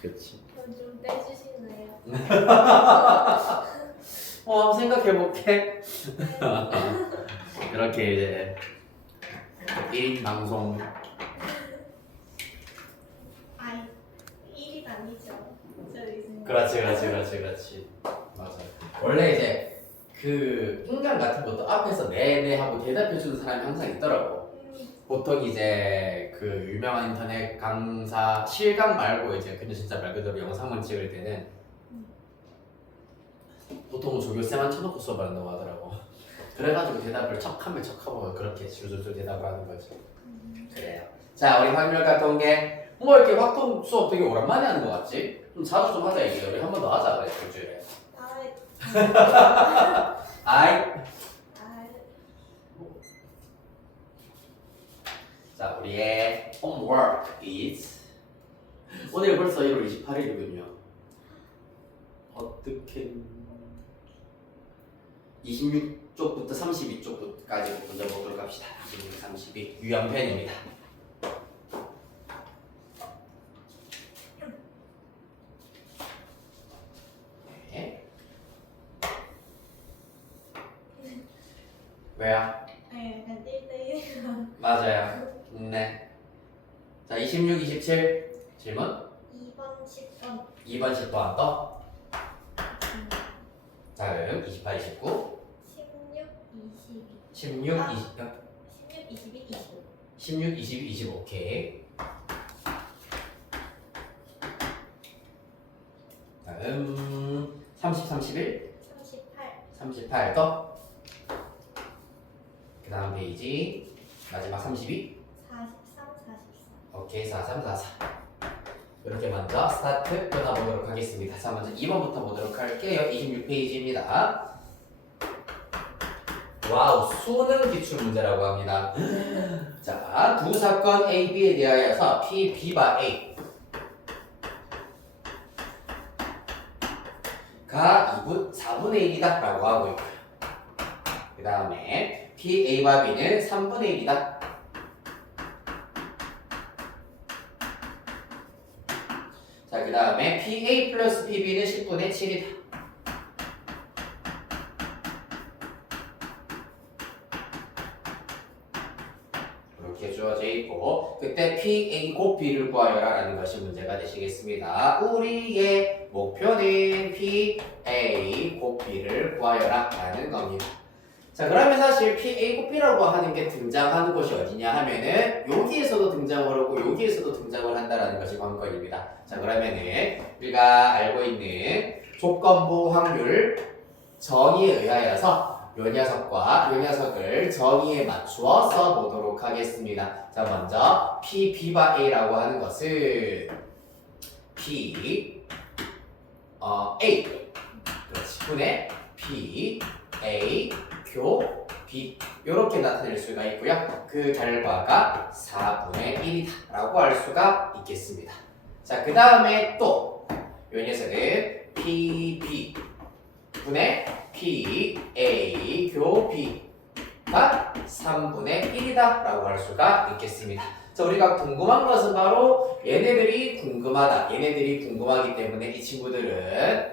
그렇지. 그럼 좀 떼주시나요? 한번 생각해볼게. 네. 이렇게 이제 1인 방송. 아이 1이 아니죠. 저기 있습니다. 그렇지. 맞아. 원래 이제 그 인간 같은 것도 앞에서 네네 하고 대답해주는 사람이 항상 있더라고. 보통 이제 그 유명한 인터넷 강사 실강 말고 이제 그냥 진짜 말 그대로 영상만 찍을 때는 보통은 조교쌤만 쳐놓고 수업을 한다고 하더라고. 그래가지고 대답을 척하면 척하고 그렇게 줄줄줄 대답을 하는 거지. 그래요. 자, 우리 확률과 통계. 뭐 이렇게 확통 수업 되게 오랜만에 하는 거 같지? 좀 자주 좀 하자 이게. 우리 한 번 더 하자 그래 일주일에. 아이. 자, 우리의 homework is 오늘 벌써 1월 28일이군요. 어떻게 26쪽부터 32쪽까지 먼저 보도록 합시다. 26, 32 유형편입니다. 네. 왜요? 네, 약간 1대1. 맞아요. 네. 자, 26, 27 질문. 2번, 10번. 2번, 10번 또. 다음 28, 29 16, 22. 16, 아. 20 16, 22, 25. 16, 22, 25 오케이. 다음 30, 31 38. 38 또. 그 다음 페이지 마지막 32 43, 44. 오케이 43, 44 이렇게 먼저 스타트 끊어보도록 하겠습니다. 자 먼저 2번부터 보도록 할게요. 26페이지입니다. 와우 수능 기출 문제라고 합니다. 자, 두 사건 A, B에 대하여서 P, B바 A 가 4분의 1이다 라고 하고 있고요. 그 다음에 P, A와 B는 3분의 1이다. 자, 그 다음에 PA 플러스 PB는 10분의 7이다. 이렇게 주어져 있고 그때 PA 곱 B를 구하여라 라는 것이 문제가 되시겠습니다. 우리의 목표는 PA 곱 B를 구하여라 라는 겁니다. 자, 그러면 사실 PA 곱 B라고 하는 게 등장하는 곳이 어디냐 하면은 여기에서도 등장을 하고 여기에서도 등장을 한다라는 것이 관건입니다. 자, 그러면은 우리가 알고 있는 조건부 확률 정의에 의하여서 요 녀석과 요 녀석을 정의에 맞추어 써보도록 하겠습니다. 자, 먼저 P, B바 A라고 하는 것은 P, A 그렇지. 분의 P, A, 교, B 이렇게 나타낼 수가 있고요. 그 결과가 4분의 1이다 라고 할 수가 있겠습니다. 자, 그 다음에 또 요 녀석은 PB 분의 P, A, 교, B가 3분의 1이다 라고 할 수가 있겠습니다. 자, 우리가 궁금한 것은 바로 얘네들이 궁금하다. 얘네들이 궁금하기 때문에 이 친구들은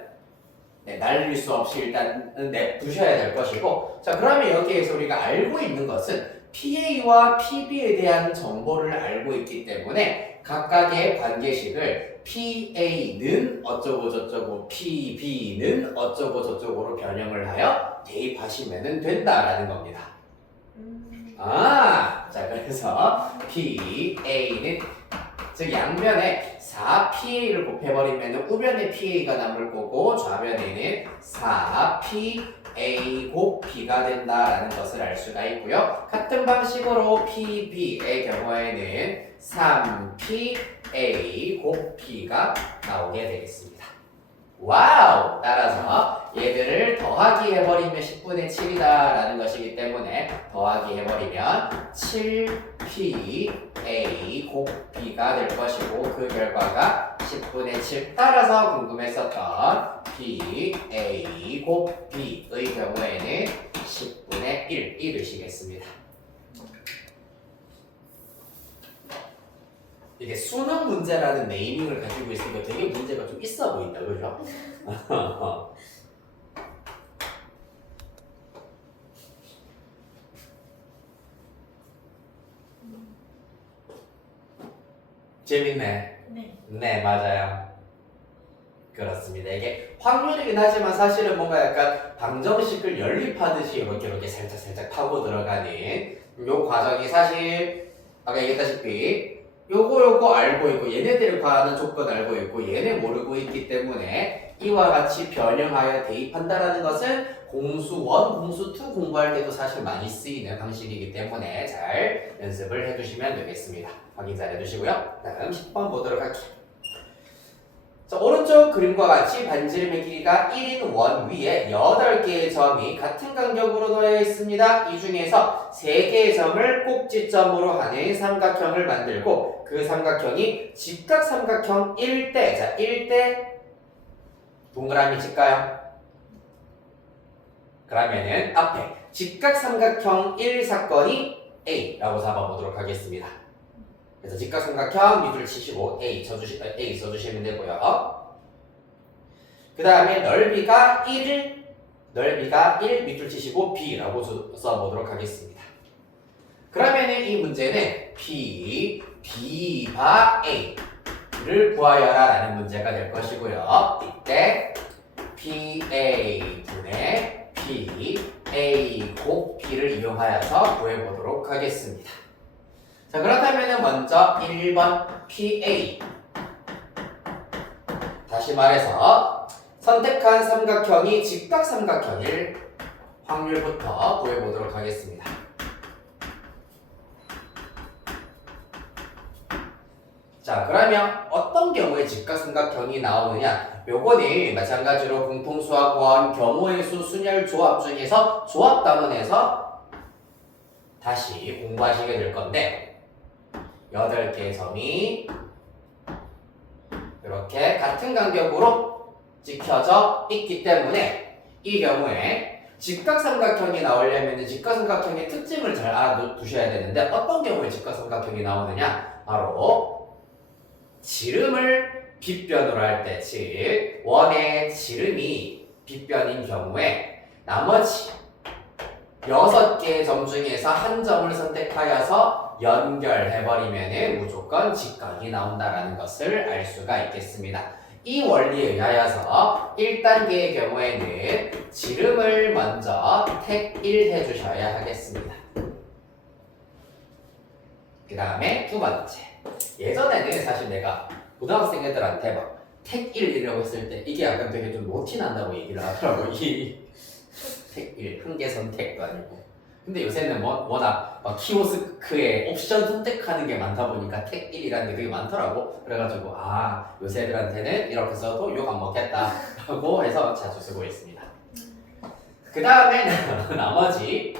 날릴 수 없이 일단 냅두셔야 될 것이고, 자, 그러면 여기에서 우리가 알고 있는 것은 PA와 PB에 대한 정보를 알고 있기 때문에 각각의 관계식을 PA는 어쩌고 저쩌고 PB는 어쩌고 저쩌고로 변형을 하여 대입하시면 된다라는 겁니다. 자, 그래서 PA는 즉 양변에 4PA를 곱해버리면 우변에 PA가 남을 거고 좌변에는 4PA 곱 B가 된다라는 것을 알 수가 있고요. 같은 방식으로 PB의 경우에는 3PA 곱 B가 나오게 되겠습니다. 와우! 따라서 얘들을 더하기 해버리면 10분의 7이다 라는 것이기 때문에 더하기 해버리면 7PA 곱 B가 될 것이고 그 결과가 10분의 7 따라서 궁금했었던 PA 곱 B의 경우에는 10분의 1 이르시겠습니다. 이게 수능 문제라는 네이밍을 가지고 있으니까 되게 문제가 좀 있어 보인다, 그죠? 재밌네. 네. 네, 맞아요. 그렇습니다. 이게 확률이긴 하지만 사실은 뭔가 약간 방정식을 연립하듯이 이렇게 살짝 파고 들어가는 요 과정이 사실 아까 얘기했다시피 요거 알고 있고 얘네들을 과하는 조건 알고 있고 얘네 모르고 있기 때문에 이와 같이 변형하여 대입한다라는 것은 공수 1, 공수 2 공부할 때도 사실 많이 쓰이는 방식이기 때문에 잘 연습을 해두시면 되겠습니다. 확인 잘 해두시고요. 다음 10번 보도록 할게요. 자, 오른쪽 그림과 같이 반지름의 길이가 1인 원 위에 8개의 점이 같은 간격으로 놓여 있습니다. 이 중에서 3개의 점을 꼭지점으로 하는 삼각형을 만들고 그 삼각형이 직각삼각형 1대, 자 1대 동그라미 칠까요? 그러면은 앞에 직각삼각형 1 사건이 A라고 잡아보도록 하겠습니다. 그래서 직각삼각형 밑줄 치시고 A 써주시면 되고요. 그 다음에 넓이가 1 밑줄 치시고 B라고 써보도록 하겠습니다. 그러면은 이 문제는 B바 A를 구하여라 라는 문제가 될 것이고요. 이때 PA 분의 PA 곱 B를 이용하여서 구해보도록 하겠습니다. 자, 그렇다면 먼저 1번 PA 다시 말해서 선택한 삼각형이 직각삼각형일 확률부터 구해보도록 하겠습니다. 자, 그러면 어떤 경우에 직각삼각형이 나오느냐? 요거는 마찬가지로 공통수학원, 경우의 수, 순열 조합 중에서 조합 단원에서 다시 공부하시게 될 건데 8개의 점이 이렇게 같은 간격으로 찍혀져 있기 때문에 이 경우에 직각삼각형이 나오려면 직각삼각형의 특징을 잘 알아두셔야 되는데 어떤 경우에 직각삼각형이 나오느냐? 바로 지름을 빗변으로 할 때, 즉 원의 지름이 빗변인 경우에 나머지 6개의 점 중에서 한 점을 선택하여서 연결해버리면 무조건 직각이 나온다는 것을 알 수가 있겠습니다. 이 원리에 의하여서 1단계의 경우에는 지름을 먼저 택 1 해주셔야 하겠습니다. 그 다음에 두 번째. 예전에는 사실 내가 고등학생 애들한테 막 택 1이라고 했을 때 이게 약간 되게 좀 노티 난다고 얘기를 하더라고. 이 택 1, 한 개 선택도 아니고. 근데 요새는 워낙 막 키오스크에 옵션 선택하는 게 많다 보니까 택 1이라는 게 되게 많더라고. 그래가지고 요새 애들한테는 이렇게 써도 욕 안 먹겠다 라고 해서 자주 쓰고 있습니다. 그 다음에 나머지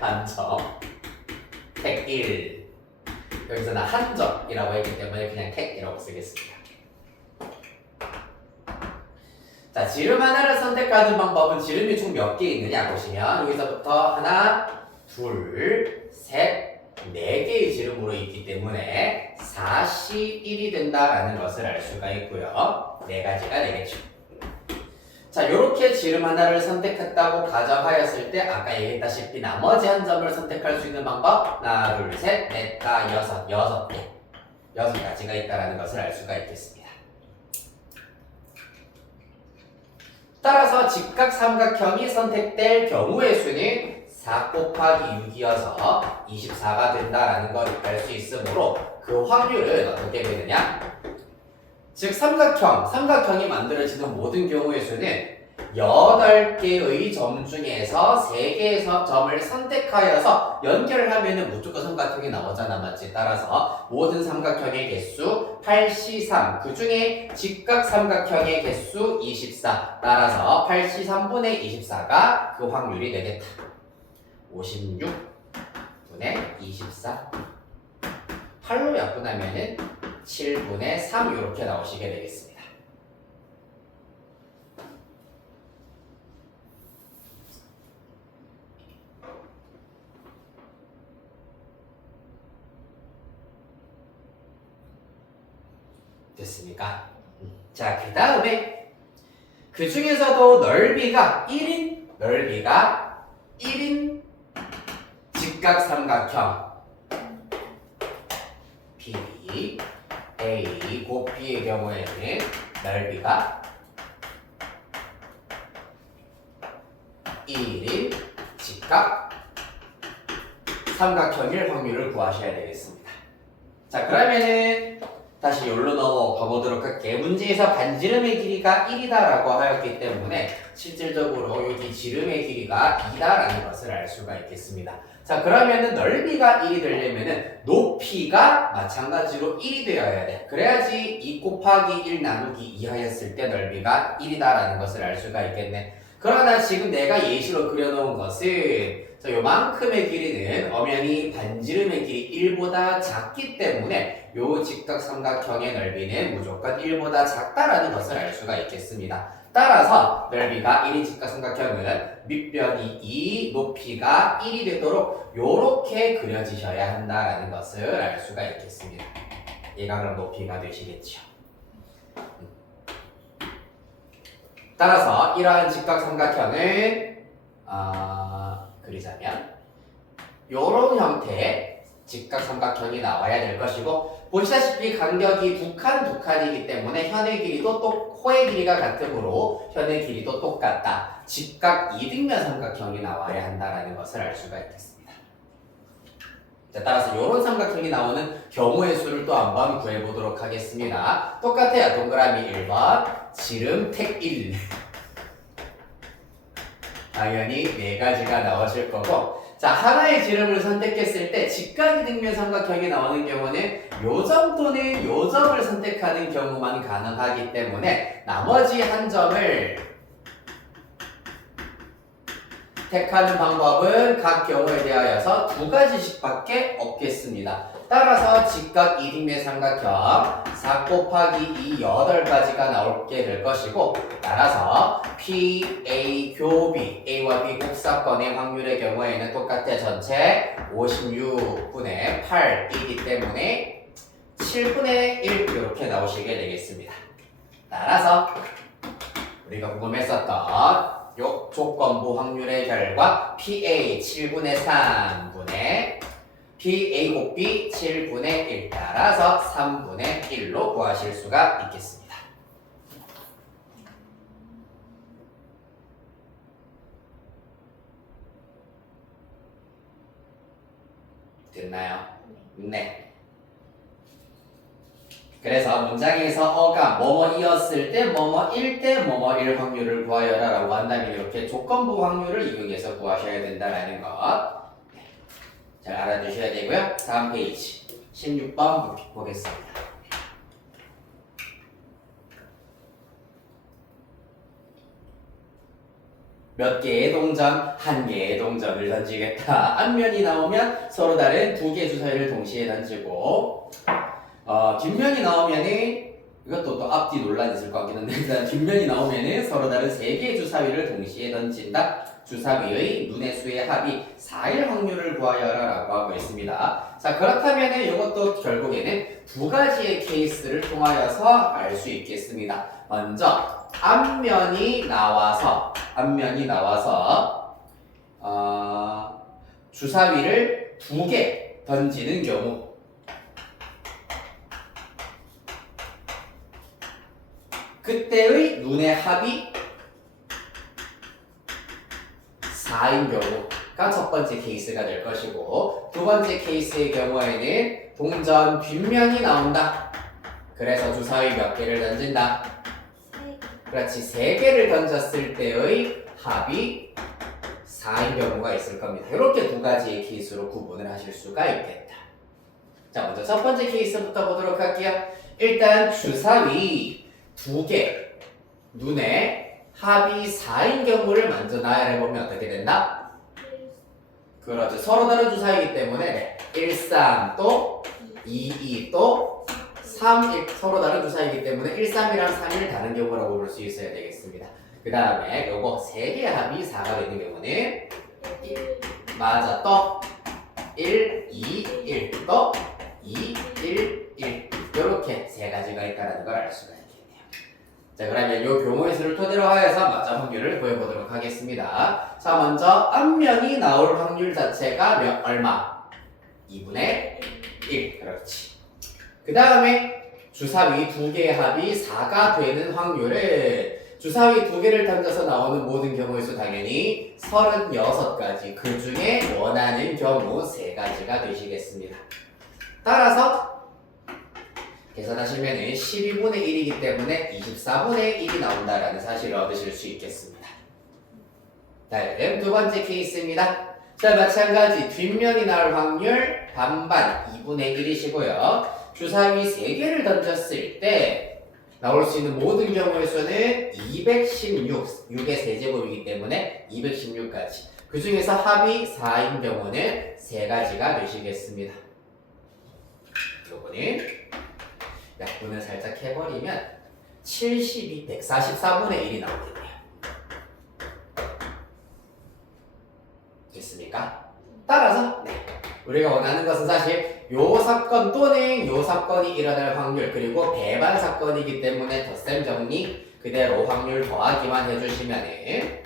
한 점, 택 1. 여기서는 한 점이라고 했기 때문에 그냥 택이라고 쓰겠습니다. 자, 지름 하나를 선택하는 방법은 지름이 총 몇 개 있느냐 보시면 여기서부터 하나, 둘, 셋, 4개의 지름으로 있기 때문에 41이 된다라는 것을 알 수가 있고요. 4가지가 되겠죠. 자, 이렇게 지름 하나를 선택했다고 가정하였을 때 아까 얘기했다시피 나머지 한 점을 선택할 수 있는 방법 하나, 둘, 셋, 넷, 다, 여섯 개 6가지가 있다는 것을 알 수가 있겠습니다. 따라서 직각삼각형이 선택될 경우의 수는 4 곱하기 6이어서 24가 된다는 걸 알 수 있으므로 그 확률은 어떻게 되느냐? 즉 삼각형이 만들어지는 모든 경우의 수는 8개의 점 중에서 3개의 점을 선택하여서 연결을 하면 무조건 삼각형이 나오잖아, 맞지? 따라서 모든 삼각형의 개수 83, 그 중에 직각삼각형의 개수 24, 따라서 83분의 24가 그 확률이 되겠다. 56분의 24 8로 약분하면은 7분의 3 이렇게 나오시게 되겠습니다. 됐습니까? 자, 그 다음에 그 중에서도 넓이가 1인 직각삼각형 B, A, 곱 B의 경우에는 넓이가 1인 직각 삼각형일 확률을 구하셔야 되겠습니다. 자, 그러면은 다시 여기로 넘어가 보도록 할게요. 문제에서 반지름의 길이가 1이다라고 하였기 때문에 실질적으로 여기 지름의 길이가 2다라는 것을 알 수가 있겠습니다. 자, 그러면은 넓이가 1이 되려면은 높이가 마찬가지로 1이 되어야 돼. 그래야지 2 곱하기 1 나누기 2 하였을 때 넓이가 1이다라는 것을 알 수가 있겠네. 그러나 지금 내가 예시로 그려놓은 것은 자, 요만큼의 길이는 엄연히 반지름의 길이 1보다 작기 때문에 요 직각삼각형의 넓이는 무조건 1보다 작다라는 것을 알 수가 있겠습니다. 따라서 넓이가 1인 직각삼각형은 밑변이 2, 높이가 1이 되도록 요렇게 그려지셔야 한다라는 것을 알 수가 있겠습니다. 얘가 그럼 높이가 되시겠죠. 따라서 이러한 직각삼각형을 그리자면 요런 형태의 직각삼각형이 나와야 될 것이고 보시다시피 간격이 두 칸이기 때문에 현의 길이도 호의 길이가 같으므로 현의 길이도 똑같다. 직각 이등변 삼각형이 나와야 한다라는 것을 알 수가 있겠습니다. 자, 따라서 이런 삼각형이 나오는 경우의 수를 또 한번 구해보도록 하겠습니다. 똑같아요. 동그라미 1번 지름 택 1 당연히 4가지가 나오실 거고 자, 하나의 지름을 선택했을 때 직각이등변 삼각형이 나오는 경우는 요 점또는 요 점을 선택하는 경우만 가능하기 때문에 나머지 한 점을 택하는 방법은 각 경우에 대하여서 2가지씩밖에 없겠습니다. 따라서 직각 이등변 삼각형 4 곱하기 2 8가지가 나오게 될 것이고 따라서 P, A, 교비, A와 B 곱사건의 확률의 경우에는 똑같아 전체 56분의 8이기 때문에 7분의 1 이렇게 나오시게 되겠습니다. 따라서 우리가 궁금했었던 요 조건부 확률의 결과 PA 7분의 3분의 PA 곱 B 7분의 1 따라서 3분의 1로 구하실 수가 있겠습니다. 됐나요? 네. 그래서 문장에서 어가 뭐뭐이었을 때 뭐뭐일 때 뭐뭐일 확률을 구하여라 라고 한다면 이렇게 조건부 확률을 이용해서 구하셔야 된다라는 것 잘 알아두셔야 되고요. 다음 페이지 16번 보겠습니다. 몇 개의 동전, 한 개의 동전을 던지겠다. 앞면이 나오면 서로 다른 2개 주사위를 동시에 던지고 뒷면이 나오면은 이것도 또 앞뒤 논란이 있을 것 같긴 한데 일단 뒷면이 나오면은 서로 다른 3개의 주사위를 동시에 던진다. 주사위의 눈의 수의 합이 4일 확률을 구하여라 라고 하고 있습니다. 자, 그렇다면은 이것도 결국에는 2가지의 케이스를 통하여서 알 수 있겠습니다. 먼저 앞면이 나와서 주사위를 2개 던지는 경우 그때의 눈의 합이 4인 경우가 첫 번째 케이스가 될 것이고 두 번째 케이스의 경우에는 동전 뒷면이 나온다. 그래서 주사위 몇 개를 던진다? 그렇지, 3개를 던졌을 때의 합이 4인 경우가 있을 겁니다. 이렇게 2가지의 케이스로 구분을 하실 수가 있겠다. 자, 먼저 첫 번째 케이스부터 보도록 할게요. 일단 주사위 2개 눈에 합이 4인 경우를 먼저 나열해보면 어떻게 된다? 그렇죠. 서로 다른 주사위이기 때문에 1, 3 또 2, 2 또 3, 1 서로 다른 주사위이기 때문에 1, 3이랑 3을 다른 경우라고 볼 수 있어야 되겠습니다. 그 다음에 요거 3개의 합이 4가 되는 경우는 맞아 또 1, 2, 1 또 2, 1, 1 이렇게 3가지가 있다는 걸 수가 있겠네요. 자, 그러면 이 교모의 수를 토대로 하여서 맞점 확률을 구해보도록 하겠습니다. 자, 먼저 앞면이 나올 확률 자체가 얼마? 2분의 1. 그렇지. 그 다음에 주사위 두 개의 합이 4가 되는 확률을 주사위 두 개를 던져서 나오는 모든 경우의 수 당연히 36가지, 그 중에 원하는 경우 3가지가 되시겠습니다. 따라서 계산하시면 12분의 1이기 때문에 24분의 1이 나온다라는 사실을 얻으실 수 있겠습니다. 다음 두 번째 케이스입니다. 자, 마찬가지 뒷면이 나올 확률 반반 2분의 1이시고요. 주사위 3개를 던졌을 때 나올 수 있는 모든 경우의 수는 216, 6의 세제곱이기 때문에 216가지. 그 중에서 합이 4인 경우는 3가지가 되시겠습니다. 요거는 약분을 살짝 해버리면 72, 144분의 1이 나오겠네요. 됐습니까? 따라서 우리가 원하는 것은 사실 요 사건 또는 요 사건이 일어날 확률, 그리고 배반 사건이기 때문에 덧셈 정리 그대로 확률 더하기만 해주시면은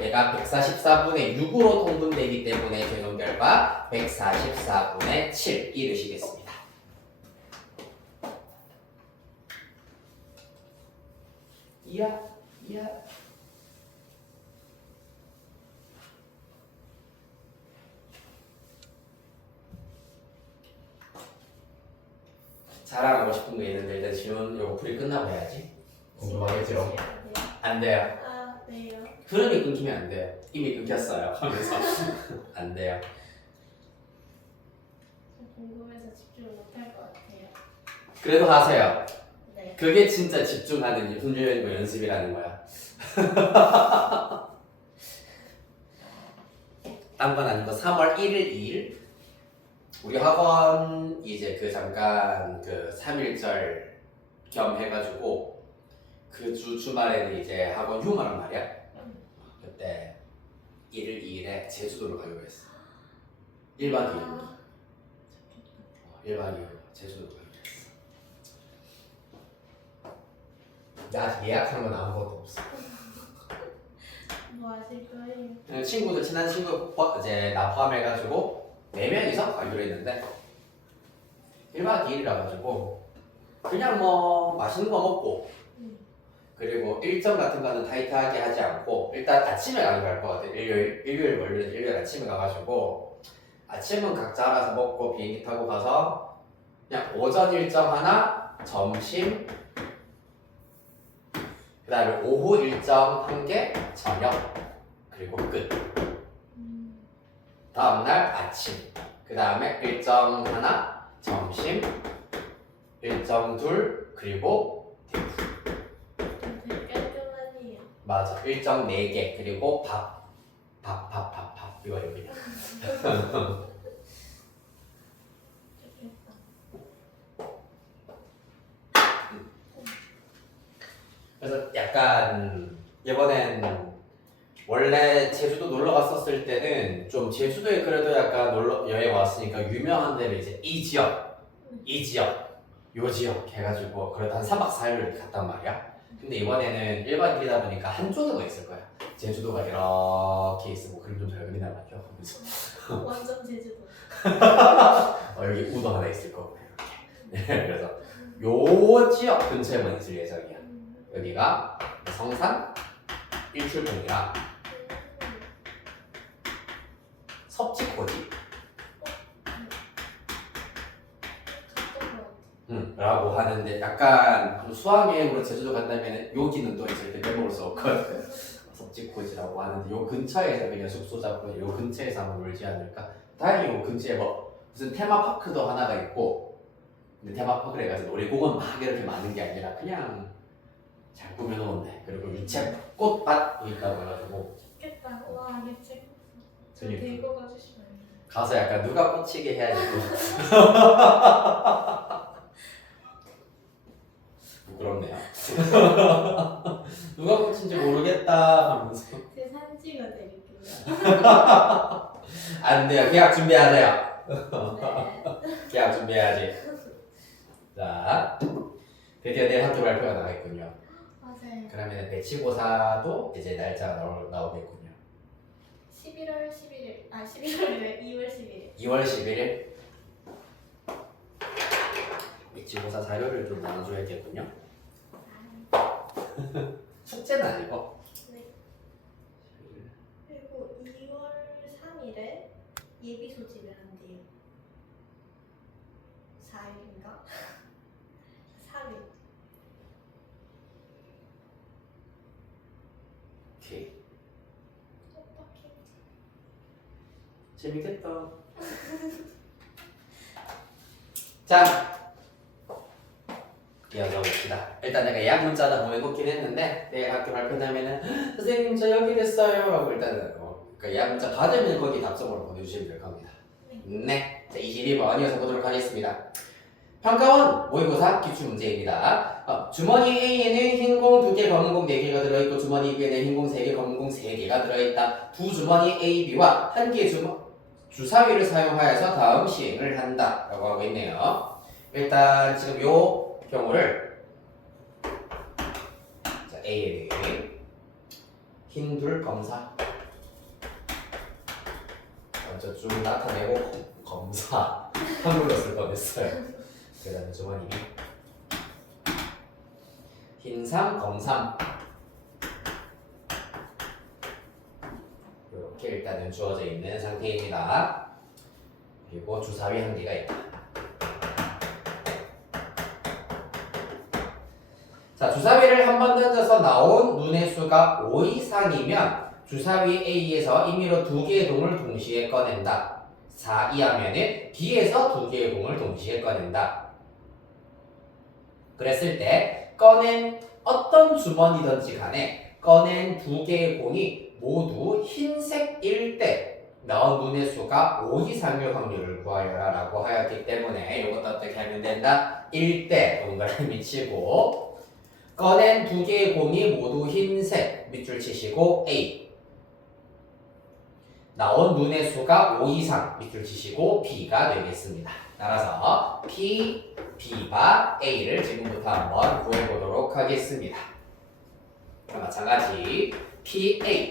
얘가 144분의 6으로 통분되기 때문에 최종 결과 144분의 7 이루시겠습니다. 이야. 자랑하고 싶은 거 있는데 일단 질문 요거 풀이 끝나고 해야지. 궁금하겠죠? 안 돼요. 아, 네요. 흐름이 끊기면 안 돼요. 이미 끊겼어요. 하면서 안 돼요. 궁금해서 집중을 못할 것 같아요. 그래도 하세요. 네. 그게 진짜 집중하는 훈련이고 연습이라는 거야. 딴 건 아니고 3월 1일 2일 우리 학원 이제 그 잠깐 그 3일절 겸 해가지고 그 주말에는 이제 학원 휴무란 말이야. 그때 1일 2일에 제주도를 가기로 했어. 1박 2일로. 1박 2일로 제주도 가기로 했어. 나 아직 예약한 건 아무것도 없어. 뭐 하실 거예요? 친구들 친한 친구 이제 나 포함해가지고 4명이서 가기로 했는데 1박 2일이라 가지고 그냥 뭐 맛있는 거 먹고 그리고 일정 같은 거는 타이트하게 하지 않고 일단 아침에 가는 걸 것 같아. 일요일 원래 일요일 아침에 가가지고 아침은 각자 알아서 먹고 비행기 타고 가서 그냥 오전 일정 하나, 점심 그 다음에 오후 일정 한 개, 저녁 그리고 끝. 다음날 아침 그 다음에 일정 하나, 점심 일정 둘, 그리고 대구. 되게 깔끔하네요. 맞아. 일정 4개 그리고 밥 이거 여기냐. 그래서 약간 이번엔 원래 제주도 놀러 갔었을 때는 좀 제주도에 그래도 약간 놀러 여행 왔으니까 유명한 데를 이제 이 지역, 요 지역 해가지고 그래도 한 3박 4일을 이렇게 갔단 말이야. 근데 이번에는 1박 2일이다 보니까 한쪽에만 있을 거야. 제주도가 이렇게 있으고 그림 좀 잘 그리나 말이야. 하면서 완전 제주도. 여기 우도 하나 있을 거고 이렇게. 그래서 요 지역 근처에만 있을 예정이야. 여기가 성산, 일출봉이랑 섭지코지 라고 하는데 약간 좀 수학여행으로 제주도 간다면 여기는 또 이제 빼먹을 수 없거든. 섭지코지라고 하는데 요 근처에서 그냥 숙소 잡고 요 근처에서 한번 놀지 않을까. 다행히 요 근처에 뭐 무슨 테마파크도 하나가 있고 근데 테마파크를 해가지고 놀이공원 막 이렇게 많은 게 아니라 그냥 잘 꾸며놓은데 그리고 유채 꽃밭도 있다고 해가지고 좋겠다. 와, 예측. 저 그러니까. 데리고 가주시면. 가서 약간 누가 꽂히게 해야지 또 부끄럽네요. 누가 꽂힌지 모르겠다 하면서 제 사진 찍어드릴게요. 안 돼요. 계약 준비하세요. 네. 계약 준비해야지. 자, 드디어 내일 학교 발표가 나와있군요. 맞아요. 그러면 배치고사도 이제 날짜가 나오겠군요. 11월 11일. 11월이래. 2월 11일. 2월 11일 배치고사 자료를 좀 나눠줘야겠군요. 숙제는 아니고. 네. 그리고 2월 3일에 예비 소집을 한대요. 4일인가? 3일. 오케이. 어떡해. 재밌겠다. 자, 이어가 봅시다. 일단 내가 예약 문자다 보내놓긴 했는데 내일 학교 발표나면은 선생님 저 여기 됐어요 라고 일단은 그 예약 문자 받으면 거기 답성으로 보내주시면 될 겁니다. 네. 자, 22번 이어서 보도록 하겠습니다. 평가원 모의고사 기출문제입니다. 주머니 A에는 흰공 2개, 검은공 4개가 들어있고 주머니 B에는 흰공 3개, 검은공 3개가 들어있다. 두 주머니 A, B와 한 개의 주사위를 사용하여서 다음 시행을 한다 라고 하고 있네요. 일단 지금 요 경우를 자, A에는 흰둘 검사 먼저 쭉 나타내고 검사 한글로 쓸 뻔했어요. 그 다음에 주머니 B 흰삼 검삼 이렇게 일단은 주어져 있는 상태입니다. 그리고 주사위 한 개가 있다. 자, 주사위를 한 번 던져서 나온 눈의 수가 5 이상이면 주사위 A에서 임의로 2개의 공을 동시에 꺼낸다. 4 이하면은 B에서 2개의 공을 동시에 꺼낸다. 그랬을 때 꺼낸 어떤 주머니든지 간에 꺼낸 2개의 공이 모두 흰색일 때 나온 눈의 수가 5 이상일 확률을 구하여라 라고 하였기 때문에 이것도 어떻게 하면 된다? 1대 동그라미 치고 꺼낸 2개의 공이 모두 흰색 밑줄 치시고 A 나온 눈의 수가 5 이상 밑줄 치시고 B가 되겠습니다. 따라서 P, B와 A를 지금부터 한번 구해보도록 하겠습니다. 마찬가지 PA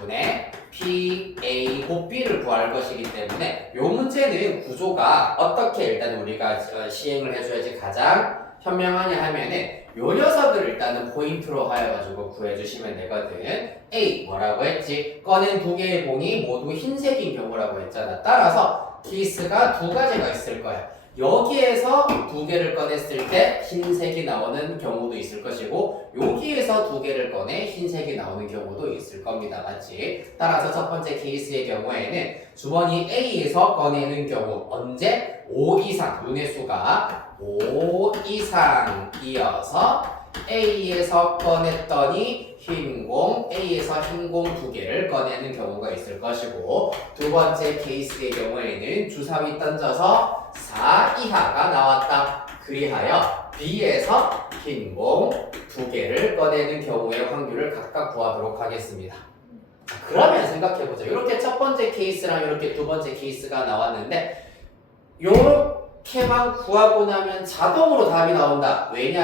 분의 PA 곱 B를 구할 것이기 때문에 이 문제는 구조가 어떻게 일단 우리가 시행을 해줘야지 가장 현명하냐 하면은 요 녀석을 일단은 포인트로 하여가지고 구해주시면 되거든. A 뭐라고 했지? 꺼낸 2개의 공이 모두 흰색인 경우라고 했잖아. 따라서 케이스가 2가지가 있을 거야. 여기에서 2개를 꺼냈을 때 흰색이 나오는 경우도 있을 것이고 여기에서 2개를 꺼내 흰색이 나오는 경우도 있을 겁니다. 맞지? 따라서 첫 번째 케이스의 경우에는 주머니 A에서 꺼내는 경우 언제? 5 이상 눈의 수가 5 이상이어서 A에서 꺼냈더니 흰공, A에서 흰공 2개를 꺼내는 경우가 있을 것이고 두 번째 케이스의 경우에는 주사위 던져서 4 이하가 나왔다. 그리하여 B에서 흰공 2개를 꺼내는 경우의 확률을 각각 구하도록 하겠습니다. 그러면 생각해보자. 이렇게 첫 번째 케이스랑 이렇게 두 번째 케이스가 나왔는데 요렇게만 구하고 나면 자동으로 답이 나온다. 왜냐